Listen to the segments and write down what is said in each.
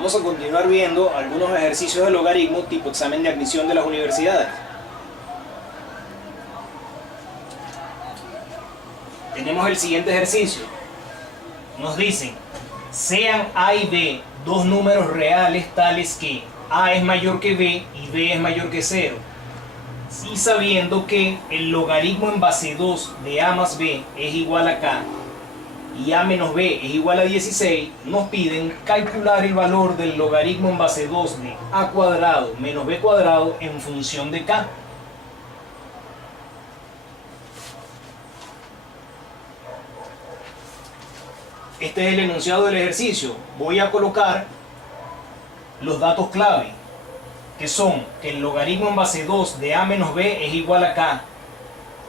Vamos a continuar viendo algunos ejercicios de logaritmo tipo examen de admisión de las universidades. Tenemos el siguiente ejercicio. Nos dicen, sean A y B dos números reales tales que A es mayor que B y B es mayor que 0. Y sabiendo que el logaritmo en base 2 de A más B es igual a K y A menos B es igual a 16, nos piden calcular el valor del logaritmo en base 2 de A cuadrado menos B cuadrado en función de K. Este es el enunciado del ejercicio. Voy a colocar los datos clave, que son que el logaritmo en base 2 de A menos B es igual a K,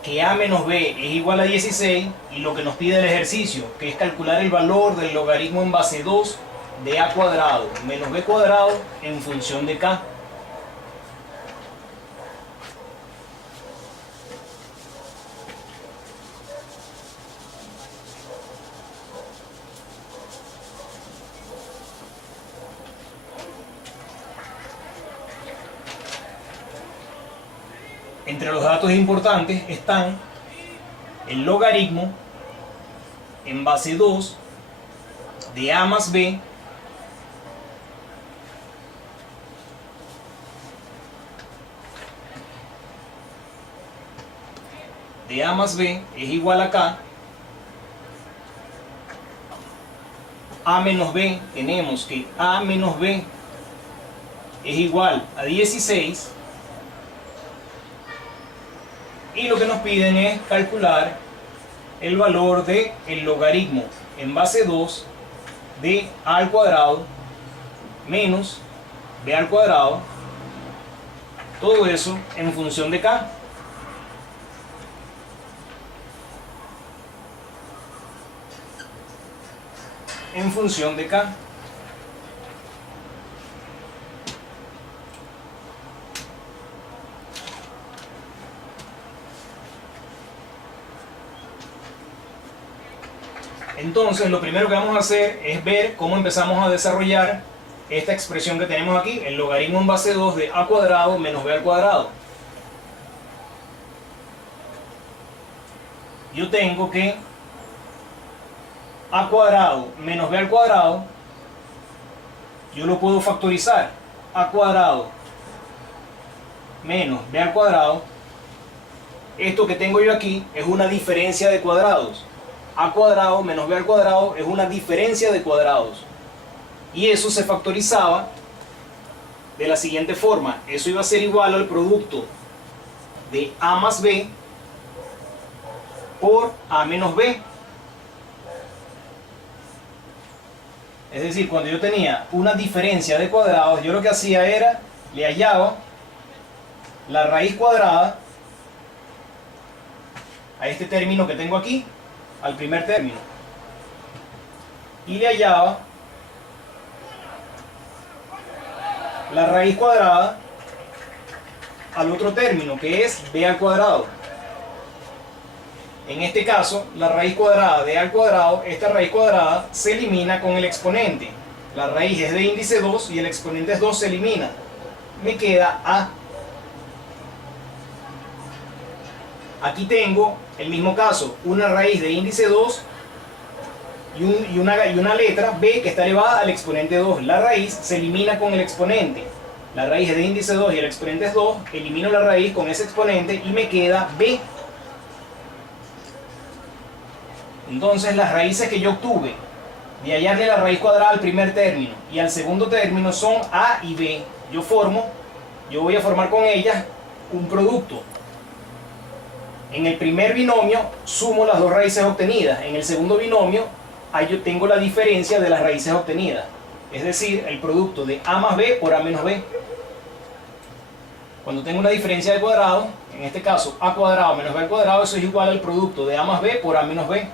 que A menos B es igual a 16, y lo que nos pide el ejercicio, que es calcular el valor del logaritmo en base 2 de A cuadrado menos B cuadrado en función de K. Entre los datos importantes están el logaritmo en base 2 de A más B es igual a K. A menos B, tenemos que A menos B es igual a 16. Y lo que nos piden es calcular el valor del logaritmo en base 2 de A al cuadrado menos B al cuadrado, todo eso en función de K. En función de K. Entonces, lo primero que vamos a hacer es ver cómo empezamos a desarrollar esta expresión que tenemos aquí, el logaritmo en base 2 de A cuadrado menos B al cuadrado. Yo tengo que A cuadrado menos B al cuadrado, yo lo puedo factorizar. A cuadrado menos B al cuadrado, esto que tengo yo aquí es una diferencia de cuadrados. A cuadrado menos B al cuadrado es una diferencia de cuadrados. Y eso se factorizaba de la siguiente forma. Eso iba a ser igual al producto de A más B por A menos B. Es decir, cuando yo tenía una diferencia de cuadrados, yo lo que hacía era, le hallaba la raíz cuadrada a este término que tengo aquí, al primer término, y le hallaba la raíz cuadrada al otro término, que es B al cuadrado. En este caso, la raíz cuadrada de A al cuadrado, esta raíz cuadrada se elimina con el exponente. La raíz es de índice 2 y el exponente es 2, se elimina. Me queda A. Aquí tengo el mismo caso, una raíz de índice 2 y una letra B que está elevada al exponente 2. La raíz se elimina con el exponente. La raíz es de índice 2 y el exponente es 2. Elimino la raíz con ese exponente y me queda B. Entonces las raíces que yo obtuve de hallarle la raíz cuadrada al primer término y al segundo término son A y B. Yo voy a formar con ellas un producto. En el primer binomio sumo las dos raíces obtenidas. En el segundo binomio ahí yo tengo la diferencia de las raíces obtenidas. Es decir, el producto de A más B por A menos B. Cuando tengo una diferencia de cuadrados, en este caso A cuadrado menos B al cuadrado, eso es igual al producto de A más B por A menos B.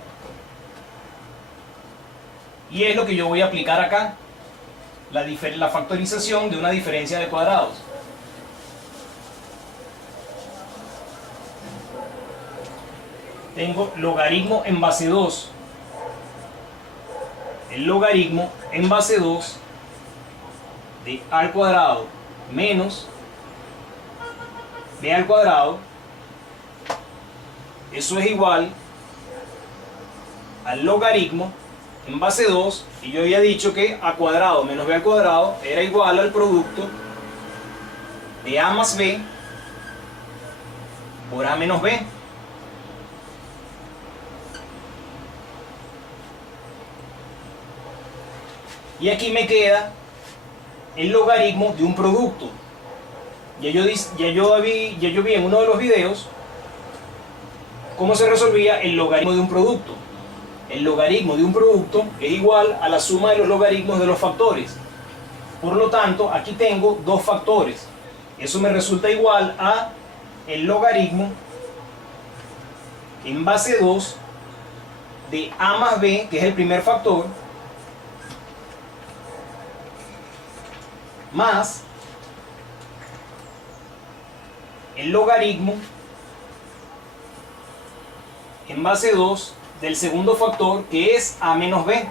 Y es lo que yo voy a aplicar acá. La factorización de una diferencia de cuadrados. Tengo logaritmo en base 2. El logaritmo en base 2 de a al cuadrado menos b al cuadrado, eso es igual al logaritmo en base 2, y yo había dicho que a cuadrado menos b al cuadrado era igual al producto de a más b por a menos b. Y aquí me queda el logaritmo de un producto. Ya yo vi en uno de los videos cómo se resolvía el logaritmo de un producto. El logaritmo de un producto es igual a la suma de los logaritmos de los factores. Por lo tanto, aquí tengo dos factores. Eso me resulta igual a el logaritmo en base 2 de a más b, que es el primer factor, más el logaritmo en base 2 del segundo factor, que es a menos b.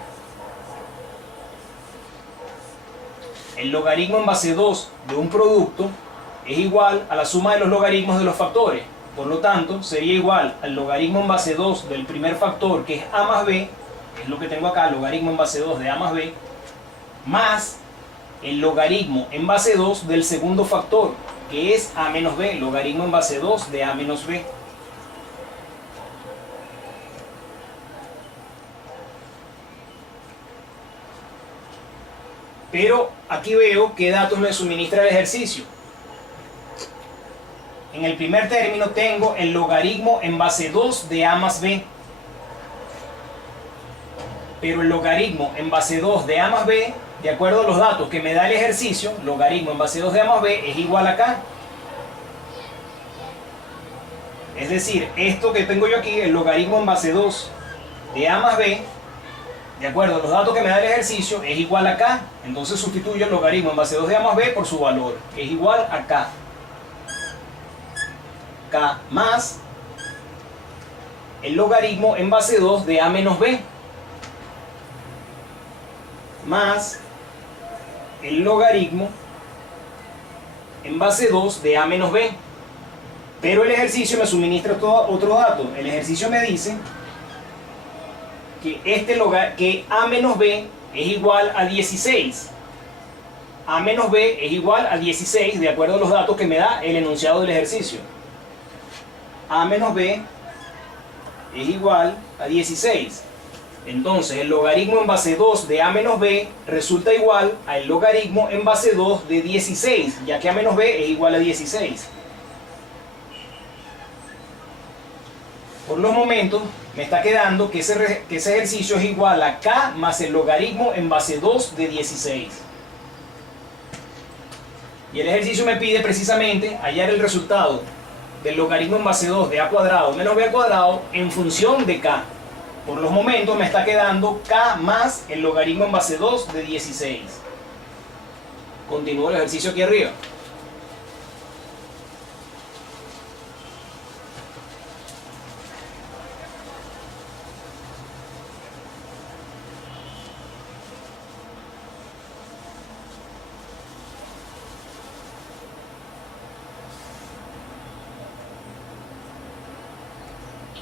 El logaritmo en base 2 de un producto es igual a la suma de los logaritmos de los factores. Por lo tanto, sería igual al logaritmo en base 2 del primer factor, que es a más b, que es lo que tengo acá, logaritmo en base 2 de a más b, más el logaritmo en base 2 del segundo factor, que es a menos b, logaritmo en base 2 de a menos b. Pero aquí veo qué datos me suministra el ejercicio. En el primer término tengo el logaritmo en base 2 de a más b. Pero el logaritmo en base 2 de a más b, de acuerdo a los datos que me da el ejercicio, logaritmo en base 2 de a más b es igual a acá. Es decir, esto que tengo yo aquí, el logaritmo en base 2 de a más b, de acuerdo a los datos que me da el ejercicio, es igual a k. Entonces sustituyo el logaritmo en base 2 de a más b por su valor, que es igual a k. K más el logaritmo en base 2 de a menos b, más el logaritmo en base 2 de a menos b. Pero el ejercicio me suministra otro dato. El ejercicio me dice que a menos b es igual a 16. A menos b es igual a 16, de acuerdo a los datos que me da el enunciado del ejercicio. A menos b es igual a 16. Entonces el logaritmo en base 2 de a menos b resulta igual al logaritmo en base 2 de 16, ya que a menos b es igual a 16. Por los momentos me está quedando que ese ejercicio es igual a k más el logaritmo en base 2 de 16. Y el ejercicio me pide precisamente hallar el resultado del logaritmo en base 2 de a cuadrado menos b al cuadrado en función de k. Por los momentos me está quedando k más el logaritmo en base 2 de 16. Continúo el ejercicio aquí arriba.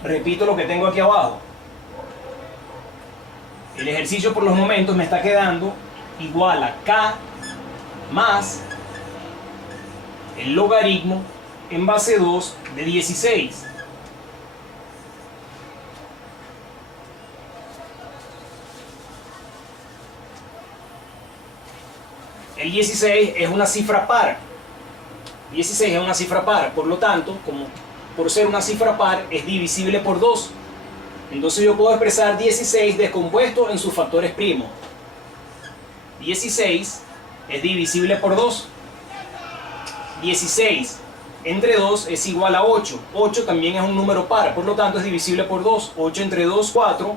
Repito lo que tengo aquí abajo. El ejercicio por los momentos me está quedando igual a k más el logaritmo en base 2 de 16. El 16 es una cifra par. 16 es una cifra par, por lo tanto, por ser una cifra par, es divisible por 2. Entonces yo puedo expresar 16 descompuesto en sus factores primos. 16 es divisible por 2. 16 entre 2 es igual a 8. 8 también es un número par, por lo tanto es divisible por 2. 8 entre 2, 4.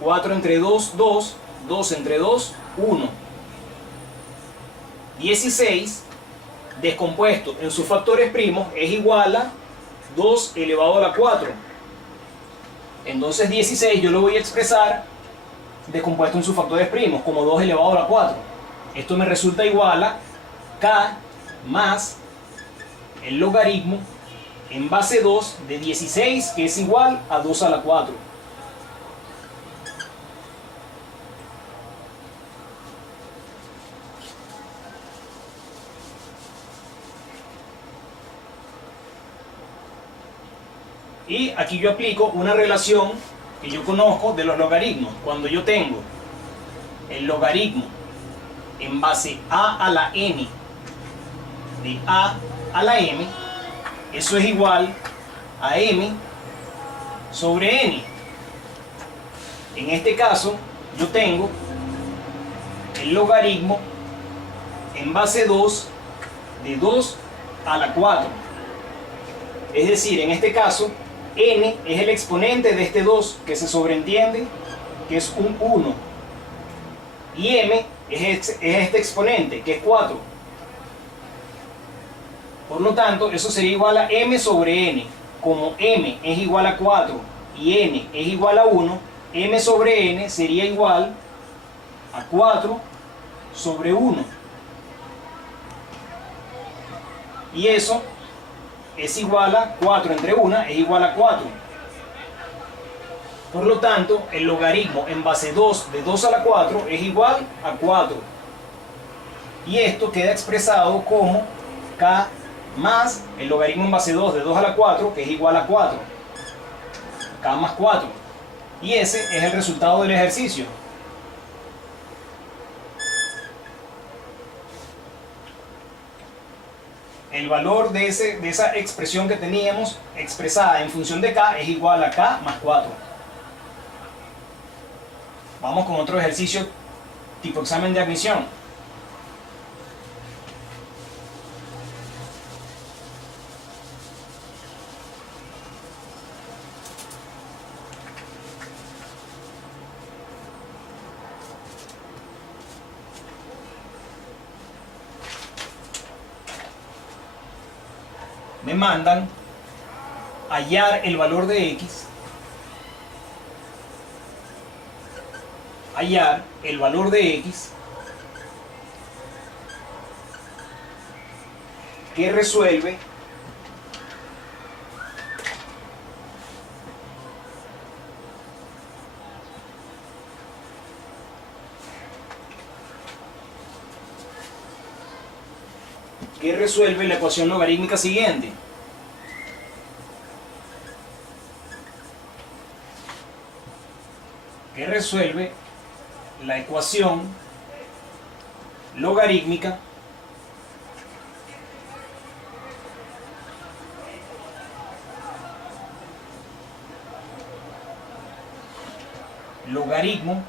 4 entre 2, 2. 2 entre 2, 1. 16 descompuesto en sus factores primos es igual a 2 elevado a la 4. Entonces 16 yo lo voy a expresar descompuesto en sus factores primos como 2 elevado a la 4. Esto me resulta igual a k más el logaritmo en base 2 de 16, que es igual a 2 a la 4. Y aquí yo aplico una relación que yo conozco de los logaritmos. Cuando yo tengo el logaritmo en base a la n de a la m, eso es igual a m sobre n. En este caso, yo tengo el logaritmo en base 2 de 2 a la 4. Es decir, en este caso, n es el exponente de este 2, que se sobreentiende que es un 1. Y m es este exponente, que es 4. Por lo tanto, eso sería igual a m sobre n. Como m es igual a 4 y n es igual a 1, m sobre n sería igual a 4 sobre 1. Y eso es igual a 4 entre 1 es igual a 4. Por lo tanto, el logaritmo en base 2 de 2 a la 4 es igual a 4. Y esto queda expresado como k más el logaritmo en base 2 de 2 a la 4, que es igual a 4. K más 4. Y ese es el resultado del ejercicio. El valor de esa expresión que teníamos expresada en función de k es igual a k más 4. Vamos con otro ejercicio tipo examen de admisión. Me mandan hallar el valor de x, hallar el valor de x que resuelve la ecuación logarítmica siguiente. Que resuelve la ecuación logarítmica logaritmo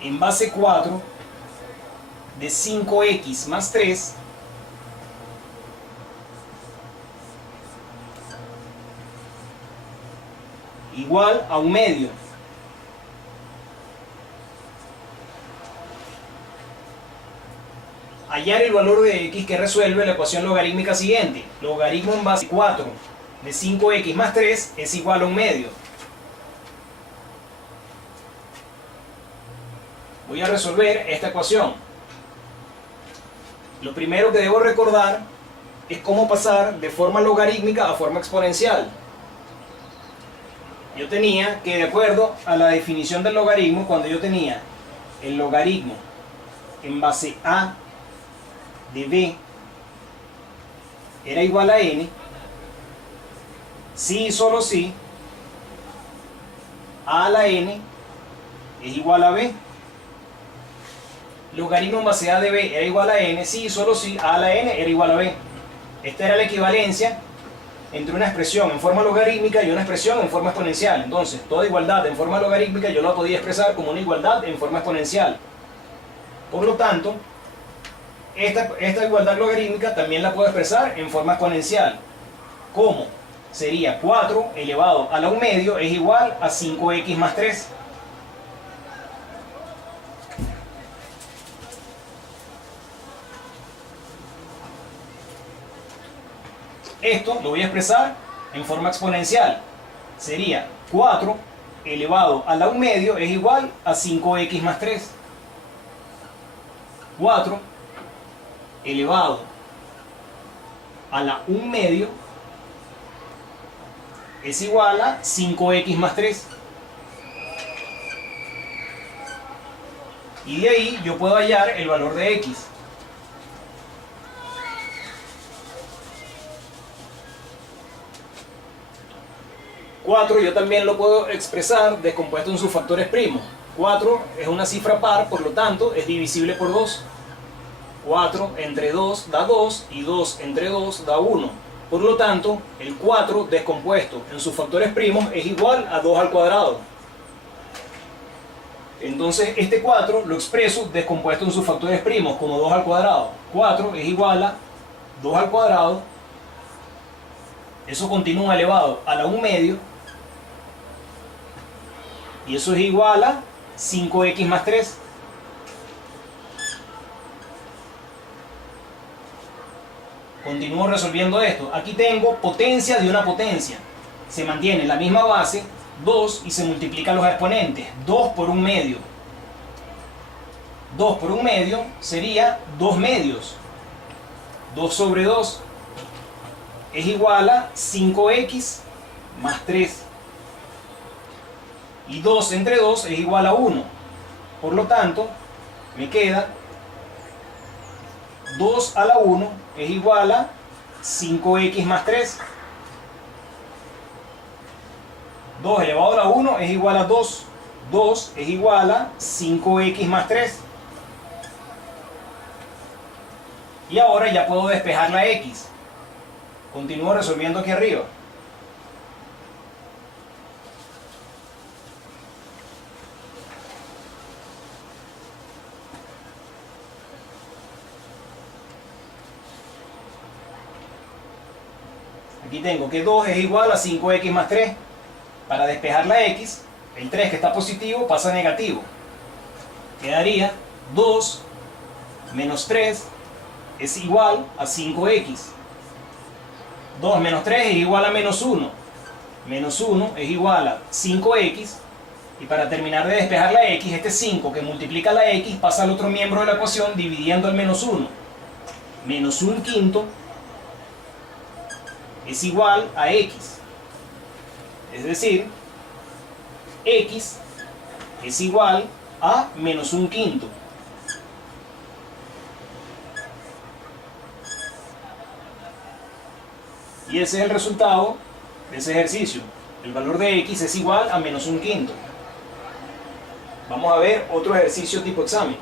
en base 4 de 5x más 3 igual a 1/2. Hallar el valor de x que resuelve la ecuación logarítmica siguiente. Logaritmo en base 4 de 5x más 3 es igual a 1/2. Voy a resolver esta ecuación. Lo primero que debo recordar es cómo pasar de forma logarítmica a forma exponencial. Yo tenía que, de acuerdo a la definición del logaritmo, cuando yo tenía el logaritmo en base a de b era igual a n, si y solo si a la n es igual a b. Logaritmo en base a de b era igual a n, si y solo si a la n era igual a b. Esta era la equivalencia entre una expresión en forma logarítmica y una expresión en forma exponencial. Entonces, toda igualdad en forma logarítmica yo la podía expresar como una igualdad en forma exponencial. Por lo tanto, esta igualdad logarítmica también la puedo expresar en forma exponencial. ¿Cómo? Sería 4 elevado a la 1/2 es igual a 5x más 3. Esto lo voy a expresar en forma exponencial. Sería 4 elevado a la 1/2 es igual a 5x más 3. 4 elevado a la 1 medio es igual a 5x más 3. Y de ahí yo puedo hallar el valor de x. Cuatro yo también lo puedo expresar descompuesto en sus factores primos. 4 es una cifra par, por lo tanto es divisible por 2. 4 entre 2 da 2 y 2 entre 2 da 1. Por lo tanto, el 4 descompuesto en sus factores primos es igual a 2 al cuadrado. Entonces este 4 lo expreso descompuesto en sus factores primos como 2 al cuadrado. 4 es igual a 2 al cuadrado. Eso continúa elevado a la 1 medio. Y eso es igual a 5x más 3. Continúo resolviendo esto. Aquí tengo potencia de una potencia. Se mantiene la misma base, 2, y se multiplican los exponentes. 2 por 1 medio. 2 por 1 medio sería 2 medios. 2 sobre 2 es igual a 5x más 3. Y 2 entre 2 es igual a 1. Por lo tanto, me queda 2 a la 1 es igual a 5x más 3. 2 elevado a la 1 es igual a 2. 2 es igual a 5x más 3. Y ahora ya puedo despejar la x. Continúo resolviendo aquí arriba. Aquí tengo que 2 es igual a 5x más 3. Para despejar la x, el 3 que está positivo pasa a negativo. Quedaría 2 menos 3 es igual a 5x. 2 menos 3 es igual a menos 1. Menos 1 es igual a 5x. Y para terminar de despejar la x, este 5 que multiplica la x pasa al otro miembro de la ecuación dividiendo el menos 1. Menos 1 quinto es igual a x. Es decir, x es igual a menos 1 quinto. Y ese es el resultado de ese ejercicio. El valor de x es igual a menos 1 quinto. Vamos a ver otro ejercicio tipo examen.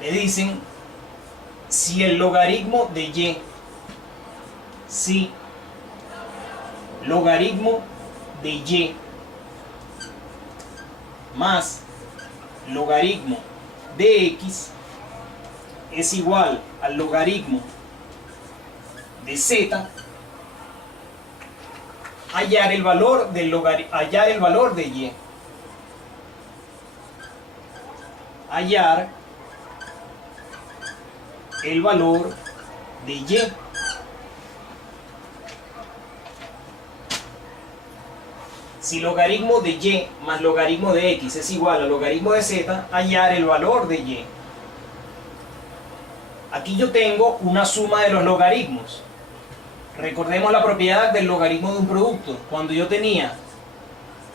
Me dicen si el logaritmo de y, si logaritmo de y más logaritmo de x es igual al logaritmo de z, hallar el valor de y. Hallar el valor de y. Si logaritmo de y más logaritmo de x es igual a logaritmo de z, hallar el valor de y. Aquí yo tengo una suma de los logaritmos. Recordemos la propiedad del logaritmo de un producto. Cuando yo tenía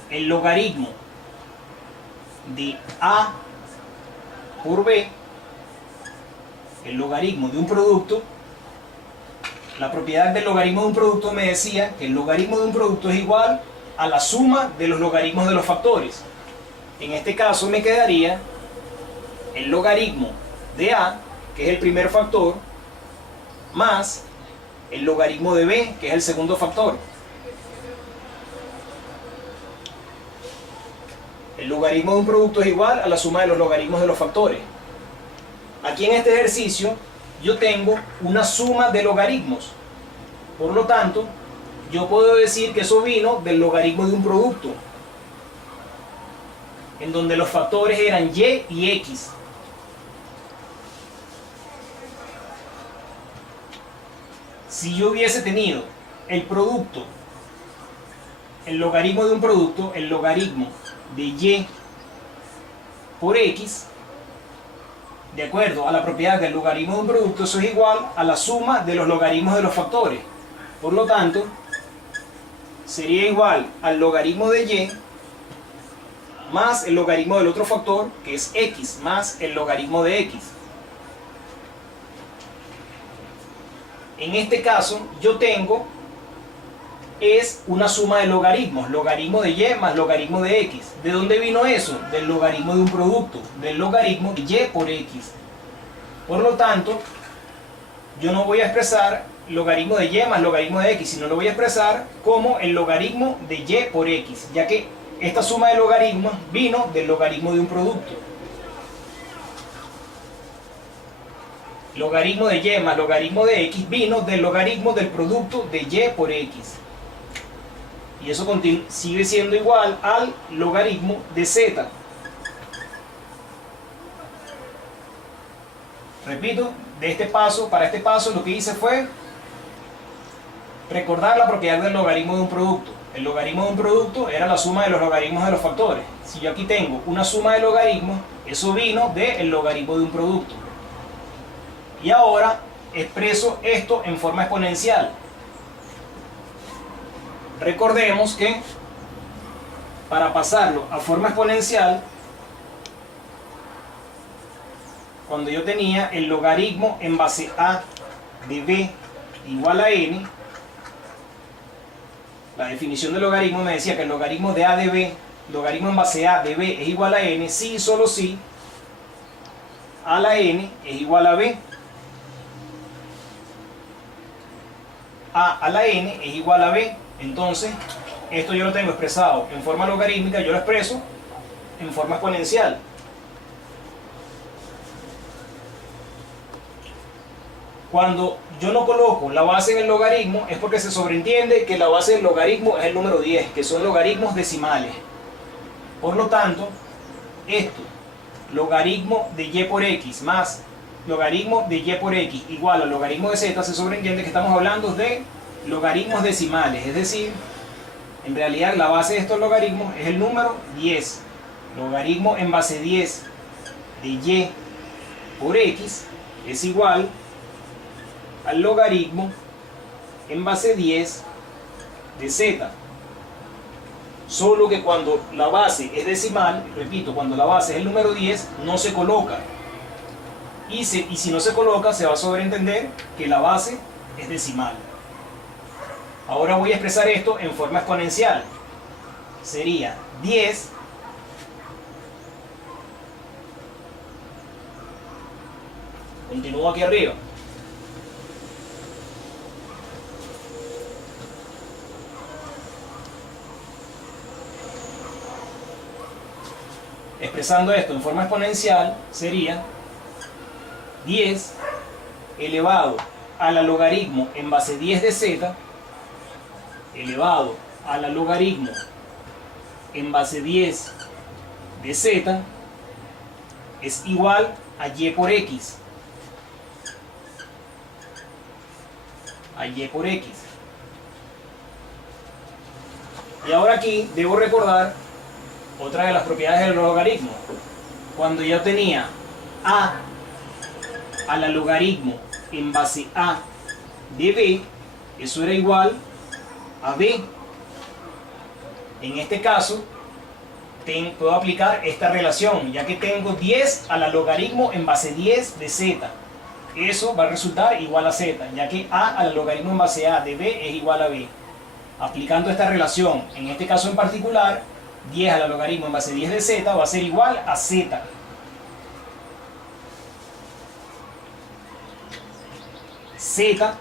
el logaritmo de a por b, el logaritmo de un producto, la propiedad del logaritmo de un producto me decía que el logaritmo de un producto es igual a la suma de los logaritmos de los factores. En este caso me quedaría el logaritmo de a, que es el primer factor, más el logaritmo de b, que es el segundo factor. El logaritmo de un producto es igual a la suma de los logaritmos de los factores. Aquí en este ejercicio yo tengo una suma de logaritmos. Por lo tanto, yo puedo decir que eso vino del logaritmo de un producto, en donde los factores eran y y x. Si yo hubiese tenido el producto, el logaritmo de un producto, el logaritmo de y por x, de acuerdo a la propiedad del logaritmo de un producto, eso es igual a la suma de los logaritmos de los factores. Por lo tanto, sería igual al logaritmo de y más el logaritmo del otro factor, que es x, más el logaritmo de x. En este caso, yo tengo es una suma de logaritmos, logaritmo de y más logaritmo de x. ¿De dónde vino eso? Del logaritmo de un producto, del logaritmo de y por x. Por lo tanto, yo no voy a expresar logaritmo de y más logaritmo de x, sino lo voy a expresar como el logaritmo de y por x, ya que esta suma de logaritmos vino del logaritmo de un producto. Logaritmo de y más logaritmo de x vino del logaritmo del producto de y por x. Y eso sigue siendo igual al logaritmo de z. Repito, para este paso lo que hice fue recordar la propiedad del logaritmo de un producto. El logaritmo de un producto era la suma de los logaritmos de los factores. Si yo aquí tengo una suma de logaritmos, eso vino del logaritmo de un producto. Y ahora expreso esto en forma exponencial. Recordemos que para pasarlo a forma exponencial, cuando yo tenía el logaritmo en base a de b igual a n, la definición del logaritmo me decía que el logaritmo de a de b, logaritmo en base a de b es igual a n, si y solo si a la n es igual a b. A la n es igual a b. Entonces, esto yo lo tengo expresado en forma logarítmica, yo lo expreso en forma exponencial. Cuando yo no coloco la base en el logaritmo es porque se sobreentiende que la base del logaritmo es el número 10, que son logaritmos decimales. Por lo tanto, esto, logaritmo de y por x más logaritmo de y por x igual al logaritmo de z, se sobreentiende que estamos hablando de logaritmos decimales, es decir, en realidad la base de estos logaritmos es el número 10. Logaritmo en base 10 de y por x es igual al logaritmo en base 10 de z. Solo que cuando la base es decimal, repito, cuando la base es el número 10, no se coloca. Y si no se coloca, se va a sobreentender que la base es decimal. Ahora voy a expresar esto en forma exponencial. Sería 10 continúo aquí arriba, expresando esto en forma exponencial sería 10 elevado a la logaritmo en base 10 de z elevado a la logaritmo en base 10 de z es igual a y por x. A y por x. Y ahora aquí debo recordar otra de las propiedades del logaritmo. Cuando yo tenía a la logaritmo en base a de b, eso era igual a b. En este caso puedo aplicar esta relación, ya que tengo 10 a la logaritmo en base 10 de z. Eso va a resultar igual a z, ya que a la logaritmo en base a de b es igual a b. Aplicando esta relación, en este caso en particular, 10 a la logaritmo en base 10 de z va a ser igual a z. Z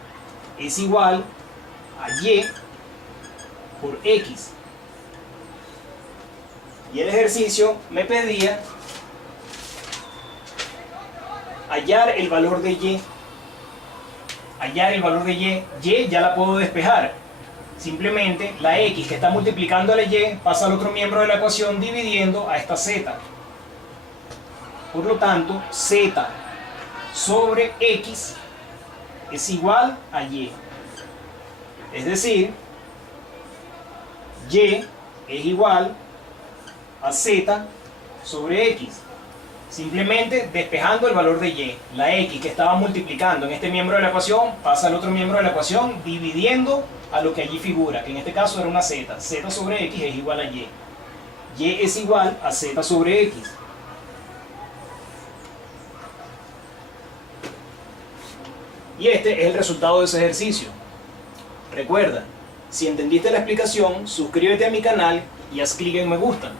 es igual a y por x. Y el ejercicio me pedía hallar el valor de y. Hallar el valor de y ya la puedo despejar. Simplemente la x que está multiplicando a la y pasa al otro miembro de la ecuación dividiendo a esta z. Por lo tanto, z sobre x es igual a y. Es decir, y es igual a z sobre x. Simplemente despejando el valor de y. La x que estaba multiplicando en este miembro de la ecuación pasa al otro miembro de la ecuación dividiendo a lo que allí figura, que en este caso era una z. Z sobre x es igual a y. Y es igual a z sobre x. Y este es el resultado de ese ejercicio. Recuerda, si entendiste la explicación, suscríbete a mi canal y haz clic en me gusta.